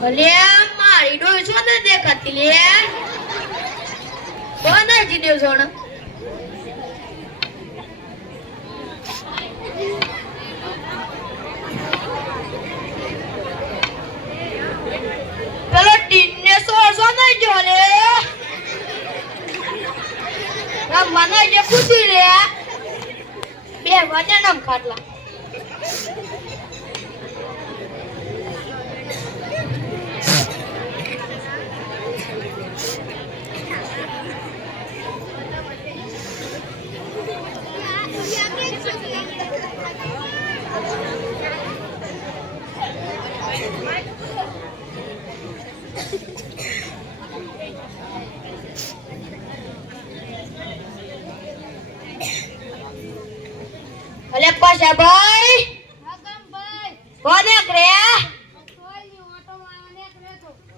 ભલે મારી ડોય છો ને દેખાતી લે કોણ જી દેવ છો પેલો ટીને સો નહીં જો લે મને જે પૂછી લે બે વાગ્યા નામ ખાટલા અલે પાછા ભાઈ કોને કરે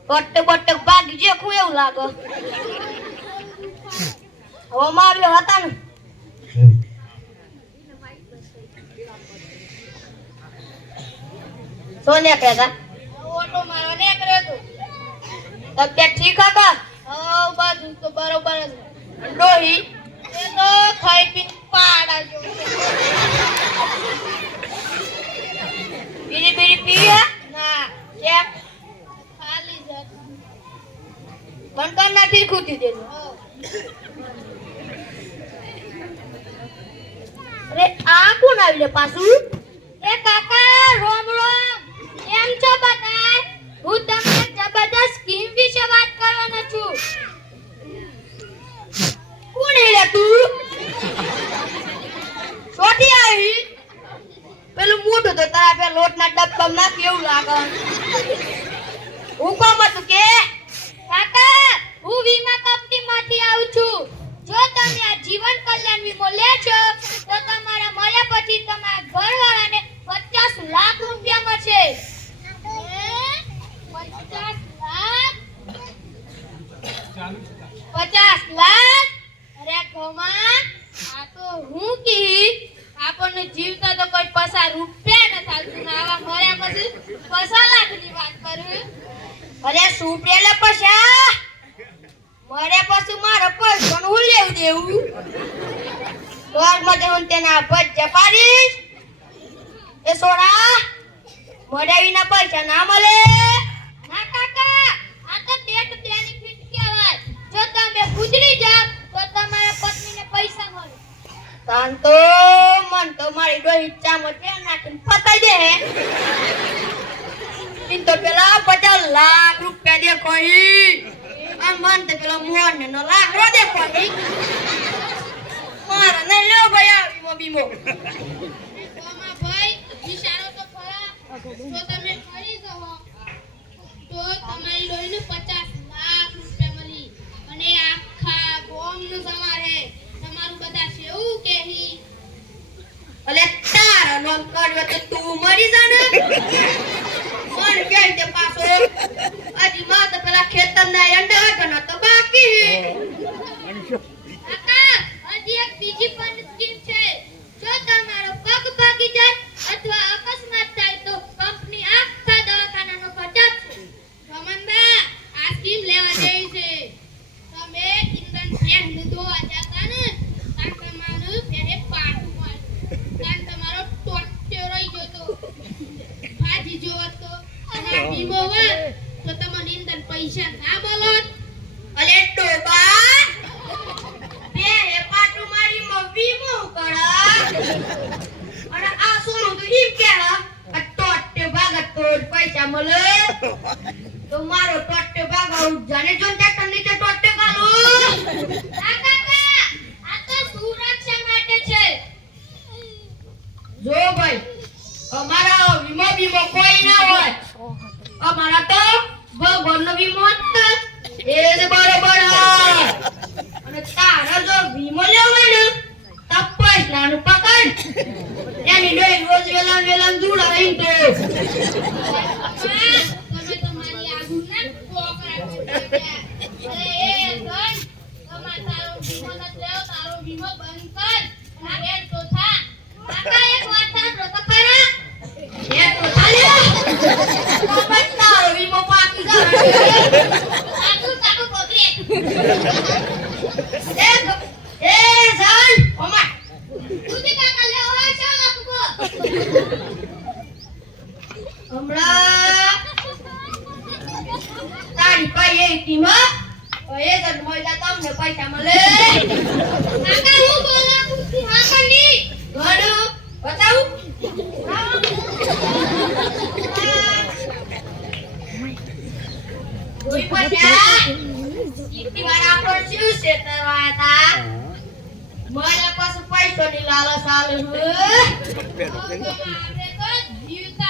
બટ ભાગી જે ખુ એવું લાગે હવે માવ્યો હતા ને સોને કહેતા ઓટો મારવા ને કરે તો તબિયત ઠીક હતા હા બાજુ તો બરોબર જ ડોહી એ તો ખાઈ પી પાડા જો બીડી પીએ ના કેમ ખાલી જ બંકર નથી ખૂટી દેજો અરે આ કોણ આવી લે પાછું એ કાકા રોમ રોમ એમ છો બતાય હું તમને જબરદસ્ત સ્કીમ વિશે વાત કરવાનો છું કોણ લે તું છોટી આવી પેલું મોઢું તો તારા પે લોટના ડબ્બામાં નાખી એવું લાગે હું કોમ હતું કે કાકા હું વીમા કંપનીમાંથી આવું છું જો તમે આ જીવન કલ્યાણ વીમો લેશો તો તમારા મળ્યા પછી તમારા ઘરવાળાને 50 લાખ રૂપિયા મળશે 50 લાખ અરે કમા આ તો હું કી આપણને જીવતા તો કોઈ 50 રૂપિયા ન થાતું ને આવા મળ્યા પછી 50 લાખની વાત કરું અરે શું પેલે પૈસા મળે પછી મારે પૈસા હું લેવું દેવું ઘરમાં જઈને તેના ભજ્જા પાડીશ એ સોરા મળે વિના પૈસા ના મળે ના કાકા આ તો ટેટ બેનિફિટ કહેવાય જો તમે ગુજરી જાવ તો તમારા પત્નીને પૈસા મળે તાન તો મન તો મારી ડોહી ચામચ પે નાખીને પતાઈ દે ઇન તો પેલા 50 લાખ રૂપિયા દે કોઈ આ મન તો પેલા મોહન ને લાખ રો દે કોઈ મારા ને લ્યો ભાઈ આ બીમો ઓમા ભાઈ ઈશારો તો ખરા તો તમે ફરી જાઓ તો તમારી ડોહીને 50 લાખ રૂપિયા મળી અને આખા ગોમનું સવારે તમારું બધા સેવું કેહી અલે તારા નામ કર્યો તો તું મરી જા ને કોણ કે તે પાછો આજી માં તો પેલા ખેતરના અંડા ગના તો બાકી કાકા હજી એક બીજી પણ સ્કીમ છે જો તમારો પગ ભાગી જાય અથવા અકસ્માત થાય તો કંપની આખા દવાખાનાનો ખર્ચ આપશે રમણબા આ સ્કીમ લેવા જઈ છે તમે ઇંધન ફેન ધોવા જતા ને તાર તમારું ફેરે પાટું પાડ્યું તાર તમારો ટોટ્યો રહી ગયો તો ભાજી જોવો તો અને વીમો હોય તો તમને ઇંધન પૈસા ના બોલો અલે ટોબા બે એ પાટું મારી વીમો કરા અને આ સોનું તો ઈમ કે આ ટોટ્યો ભાગત તો પૈસા મળે તો મારો ટોટ્યો ભાગા જાને જોન ટ્રેક્ટર નીચે ટોટ્યો ગાલો કાકા આ તો સુરક્ષા માટે છે જો ભાઈ અમારા વીમો કોઈ ના હોય અમારા તો ભગવાનનો વીમો હતો એ જ બરોબર અને તારા જો વીમો લેવો હોય ને તો પૈસાનું પકડ એની ડોઈ રોજ વેલા દુડાઈ તો તમે તમારી આગુ ના પોકરા અરે એ ધન તમાર તારો વીમો ન લેવો તારો વીમો બંધ કર આ રેડ તો થા કાકા એક વાત સાંભળો તો ખરા એ તો થાલ્યો તો બતાવો વીમો પાક કાકા હું બોલો હા કની ઘણો બતાવું કોઈ પટ્યા ઈતી વાળા પર શું છે તરવાતા મને પાછું પૈસો ની લાલચ આલે આપણે તો જીવતા